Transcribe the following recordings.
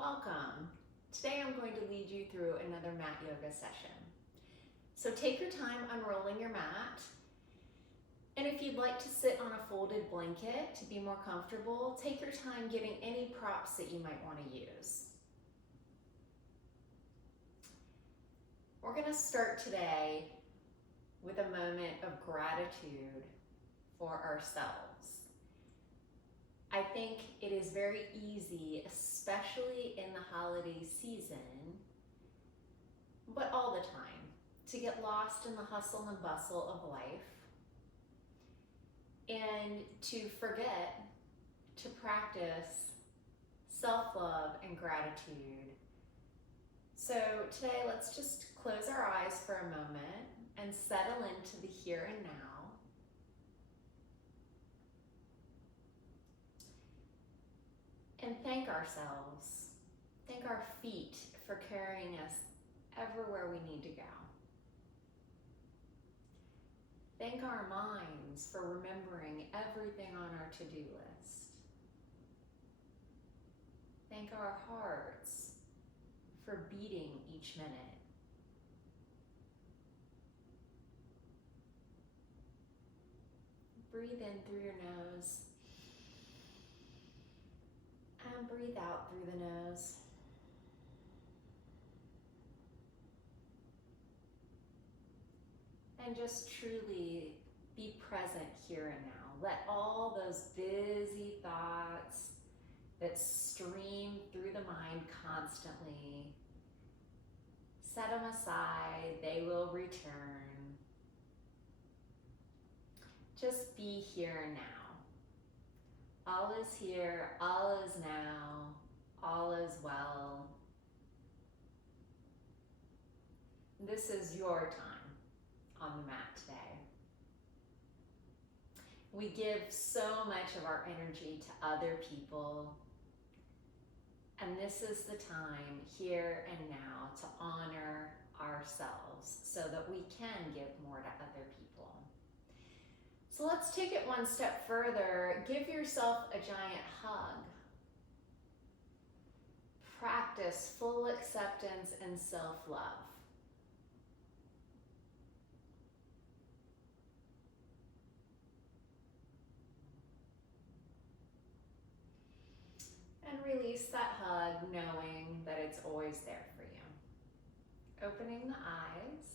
Welcome. Today I'm going to lead you through another mat yoga session. So take your time unrolling your mat. And if you'd like to sit on a folded blanket to be more comfortable, take your time getting any props that you might want to use. We're going to start today with a moment of gratitude for ourselves. I think it is very easy, especially in the holiday season, but all the time, to get lost in the hustle and bustle of life and to forget to practice self-love and gratitude. So today, let's just close our eyes for a moment and settle into the here and now. And thank ourselves, thank our feet for carrying us everywhere we need to go. Thank our minds for remembering everything on our to-do list. Thank our hearts for beating each minute. Breathe in through your nose. And breathe out through the nose. And just truly be present here and now. Let all those busy thoughts that stream through the mind constantly, set them aside, they will return. Just be here now. All is here, all is now, all is well. This is your time on the mat today. We give so much of our energy to other people, and this is the time here and now to honor ourselves so that we can give more to other people. So let's take it one step further. Give yourself a giant hug. Practice full acceptance and self-love. And release that hug, knowing that it's always there for you. Opening the eyes.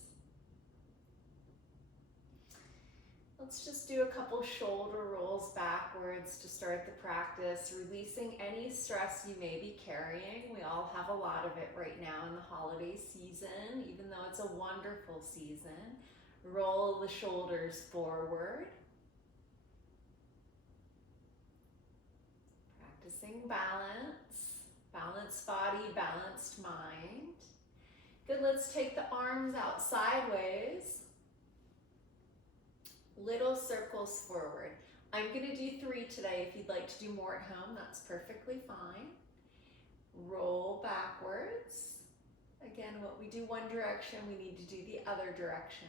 Let's just do a couple shoulder rolls backwards to start the practice, releasing any stress you may be carrying. We all have a lot of it right now in the holiday season, even though it's a wonderful season. Roll the shoulders forward. Practicing balance, balanced body, balanced mind. Good, let's take the arms out sideways. Little circles forward. I'm going to do 3 today. If you'd like to do more at home, that's perfectly fine. Roll backwards. Again, what we do one direction, we need to do the other direction.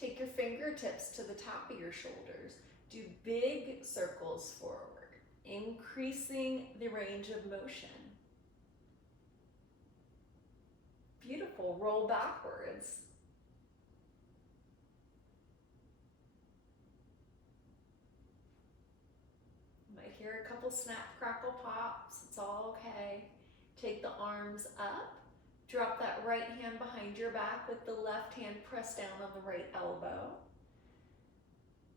Take your fingertips to the top of your shoulders. Do big circles forward, increasing the range of motion. Beautiful. Roll backwards. Hear a couple snap, crackle, pops. It's all okay. Take the arms up. Drop that right hand behind your back with the left hand pressed down on the right elbow.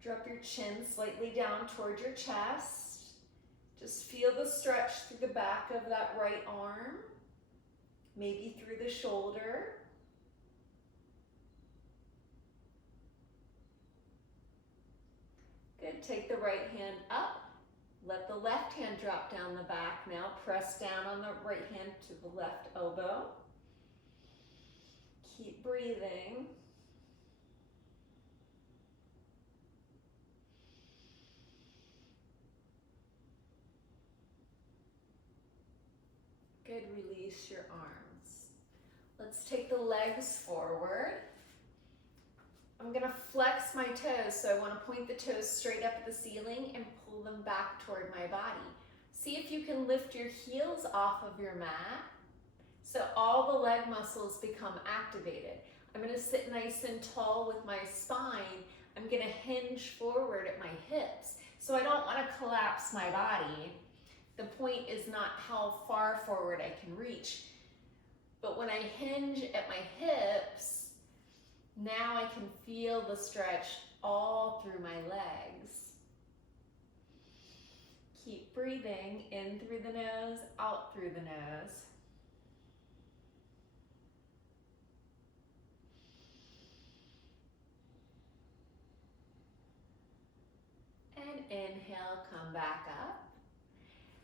Drop your chin slightly down toward your chest. Just feel the stretch through the back of that right arm, maybe through the shoulder. Good. Take the right hand up. Let the left hand drop down the back now. Press down on the right hand to the left elbow. Keep breathing. Good, release your arms. Let's take the legs forward. I'm gonna flex my toes, so I wanna point the toes straight up at the ceiling and pull them back toward my body. See if you can can lift your heels off of your mat. So all the leg muscles become activated. I'm gonna sit nice and tall with my spine. I'm gonna hinge forward at my hips. So I don't wanna collapse my body. The point is not how far forward I can reach, but when I hinge at my hips, now I can feel the stretch all through my legs. Keep breathing in through the nose, out through the nose. And inhale, come back up.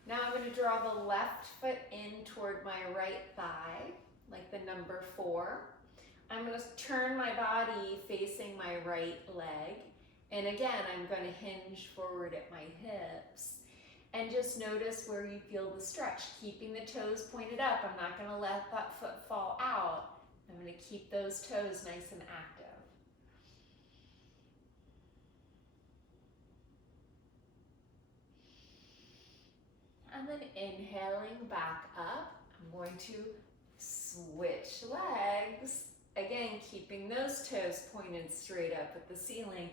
Now I'm going to draw the left foot in toward my right thigh, like the number 4. I'm going to turn my body facing my right leg. And again, I'm going to hinge forward at my hips. And just notice where you feel the stretch, keeping the toes pointed up. I'm not going to let that foot fall out. I'm going to keep those toes nice and active. And then inhaling back up, I'm going to switch legs. Again, keeping those toes pointed straight up at the ceiling.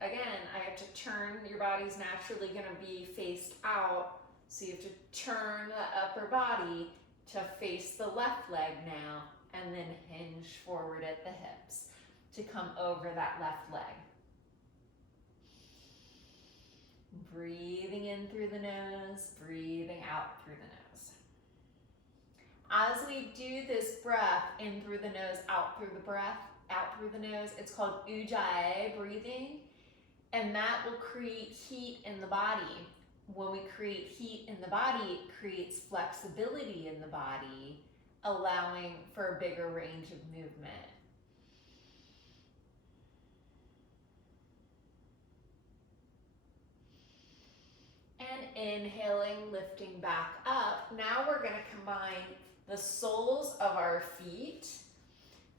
Again, I have to turn, your body's naturally gonna be faced out, so you have to turn the upper body to face the left leg now, and then hinge forward at the hips to come over that left leg. Breathing in through the nose, breathing out through the nose. As we do this breath in through the nose, out through the breath, out through the nose, it's called ujjayi breathing, and that will create heat in the body. When we create heat in the body, it creates flexibility in the body, allowing for a bigger range of movement. And inhaling, lifting back up. Now we're going to combine the soles of our feet.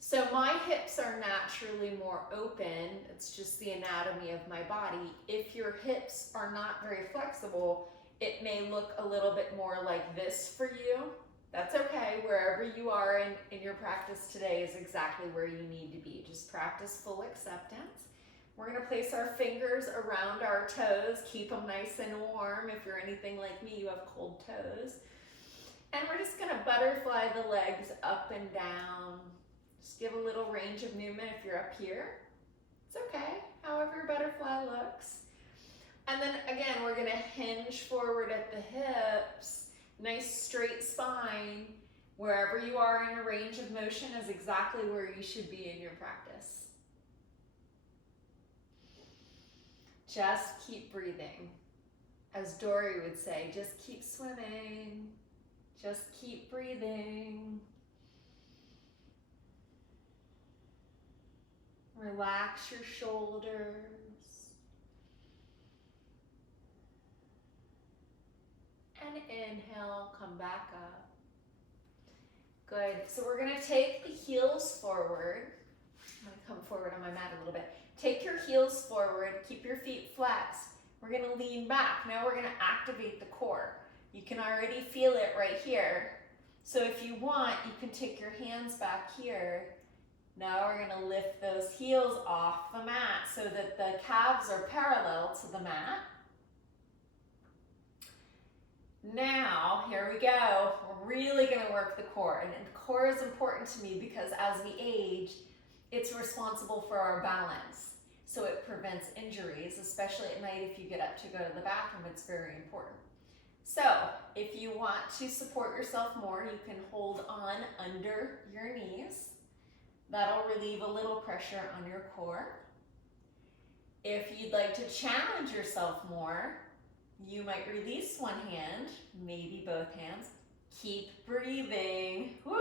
So my hips are naturally more open. It's just the anatomy of my body. If your hips are not very flexible, it may look a little bit more like this for you. That's okay. Wherever you are in your practice today is exactly where you need to be. Just practice full acceptance. We're going to place our fingers around our toes, keep them nice and warm. If you're anything like me, you have cold toes. And we're just going to butterfly the legs up and down. Just give a little range of movement if you're up here. It's okay, however your butterfly looks. And then again, we're going to hinge forward at the hips. Nice straight spine. Wherever you are in a range of motion is exactly where you should be in your practice. Just keep breathing. As Dory would say, just keep swimming. Just keep breathing. Relax your shoulders. And inhale, come back up. Good. So we're going to take the heels forward. I'm going to come forward on my mat a little bit. Take your heels forward, keep your feet flexed. We're going to lean back. Now we're going to activate the core. You can already feel it right here. So if you want, you can take your hands back here. Now we're going to lift those heels off the mat so that the calves are parallel to the mat. Now, here we go. We're really going to work the core. And the core is important to me because as we age, it's responsible for our balance. So it prevents injuries, especially at night if you get up to go to the bathroom, it's very important. So if you want to support yourself more, you can hold on under your knees. That'll relieve a little pressure on your core. If you'd like to challenge yourself more, you might release one hand, maybe both hands. Keep breathing. Woo!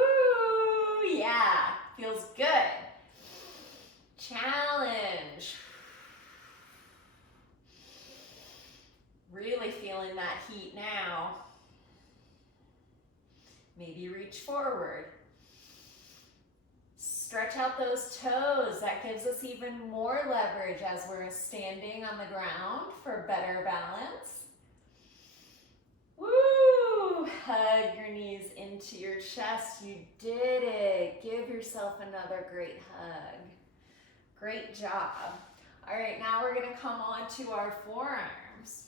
Yeah, feels good. Challenge. Really feeling that heat now. Maybe reach forward. Stretch out those toes. That gives us even more leverage as we're standing on the ground for better balance. Woo! into your chest. You did it. Give yourself another great hug. Great job. All right, now we're gonna come on to our forearms.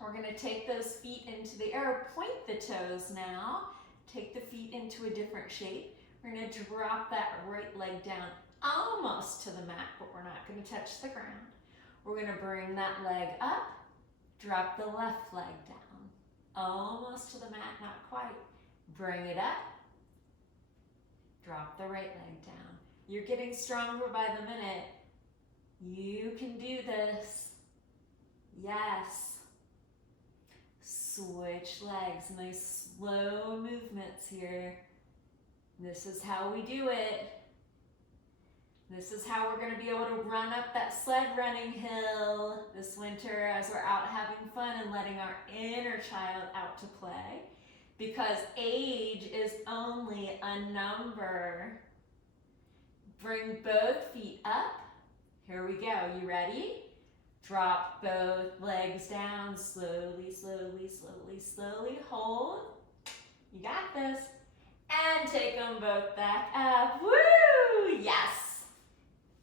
We're gonna take those feet into the air, point the toes now. Take the feet into a different shape. We're gonna drop that right leg down almost to the mat, but we're not gonna touch the ground. We're gonna bring that leg up, drop the left leg down. Almost to the mat, not quite. Bring it up, drop the right leg down. You're getting stronger by the minute. You can do this. Yes. Switch legs, nice slow movements here. This is how we do it. This is how we're gonna be able to run up that sled running hill this winter as we're out having fun and letting our inner child out to play. Because age is only a number. Bring both feet up. Here we go, you ready? Drop both legs down, slowly, slowly, slowly, slowly. Hold. You got this. And take them both back up. Woo! Yes.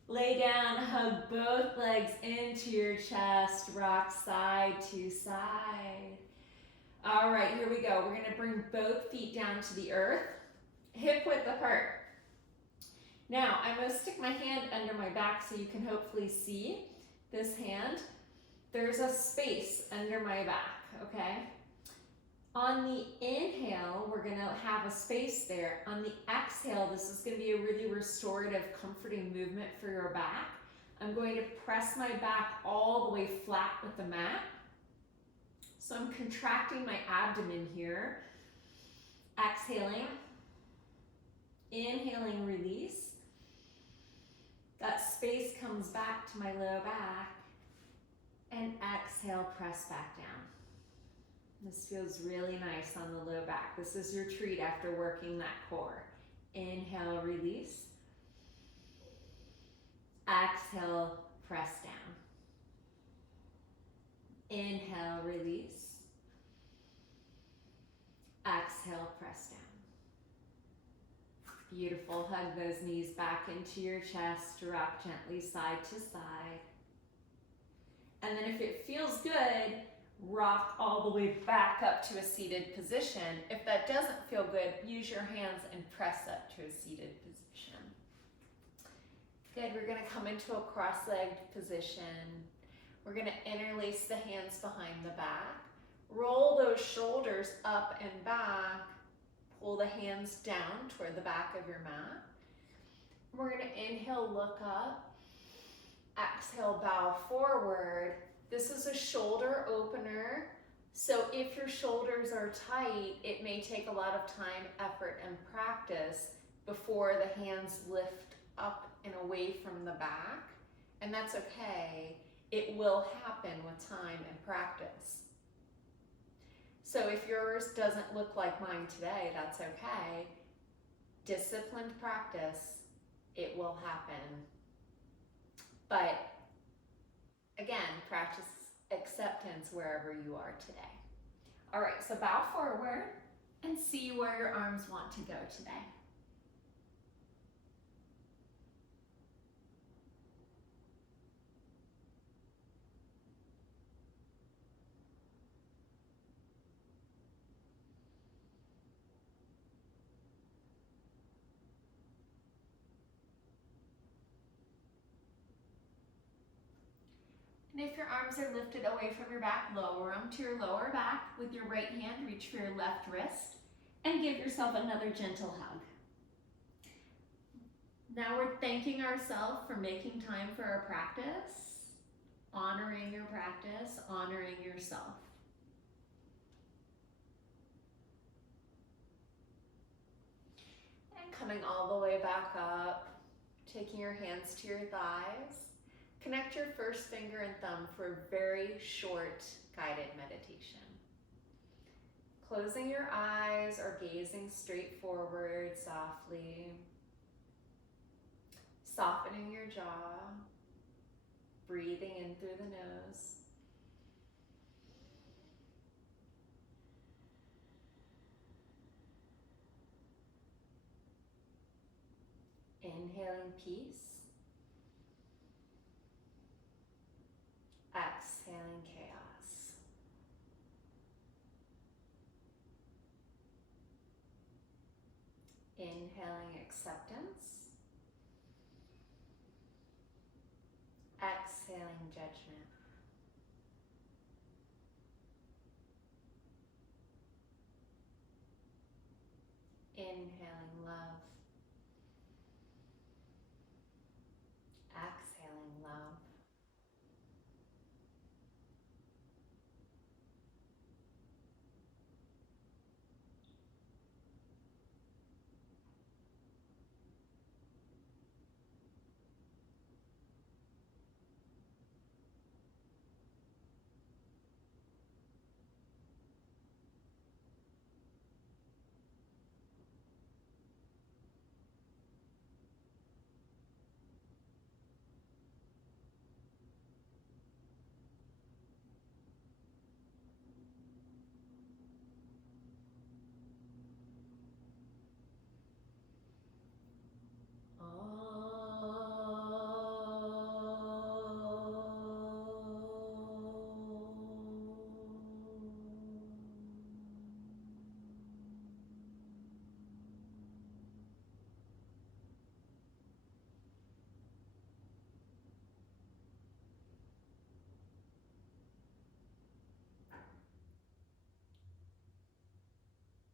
Lay down, hug both legs into your chest. Rock side to side. All right, here we go. We're gonna bring both feet down to the earth, hip width apart. Now, I'm gonna stick my hand under my back so you can hopefully see this hand. There's a space under my back, okay? On the inhale, we're gonna have a space there. On the exhale, this is gonna be a really restorative, comforting movement for your back. I'm going to press my back all the way flat with the mat. So I'm contracting my abdomen here. Exhaling. Inhaling, release. That space comes back to my low back. And exhale, press back down. This feels really nice on the low back. This is your treat after working that core. Inhale, release. Exhale, press down. Inhale, release. Exhale, press down. Beautiful. Hug those knees back into your chest. Rock gently side to side. And then if it feels good, rock all the way back up to a seated position. If that doesn't feel good, use your hands and press up to a seated position. Good, we're gonna come into a cross-legged position. We're gonna interlace the hands behind the back. Roll those shoulders up and back. Pull the hands down toward the back of your mat. We're gonna inhale, look up. Exhale, bow forward. This is a shoulder opener. So if your shoulders are tight, it may take a lot of time, effort, and practice before the hands lift up and away from the back. And that's okay. It will happen with time and practice. So if yours doesn't look like mine today, that's okay. Disciplined practice, it will happen. But again, practice acceptance wherever you are today. All right, so bow forward and see where your arms want to go today. And if your arms are lifted away from your back, lower them to your lower back. With your right hand, reach for your left wrist and give yourself another gentle hug. Now we're thanking ourselves for making time for our practice, honoring your practice, honoring yourself. And coming all the way back up, taking your hands to your thighs. Connect your first finger and thumb for a very short guided meditation. Closing your eyes or gazing straight forward softly. Softening your jaw. Breathing in through the nose. . Inhaling peace. Exhaling chaos. Inhaling acceptance. Exhaling judgment. Inhaling love. Exhaling love.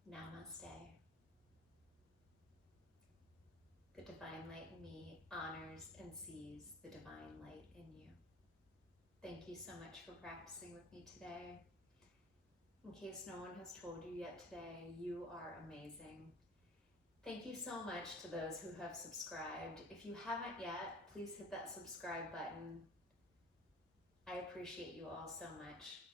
Namaste. The divine light in me honors and sees the divine light in you. Thank you so much for practicing with me today. In case no one has told you yet today, you are amazing. Thank you so much to those who have subscribed. If you haven't yet, please hit that subscribe button. I appreciate you all so much.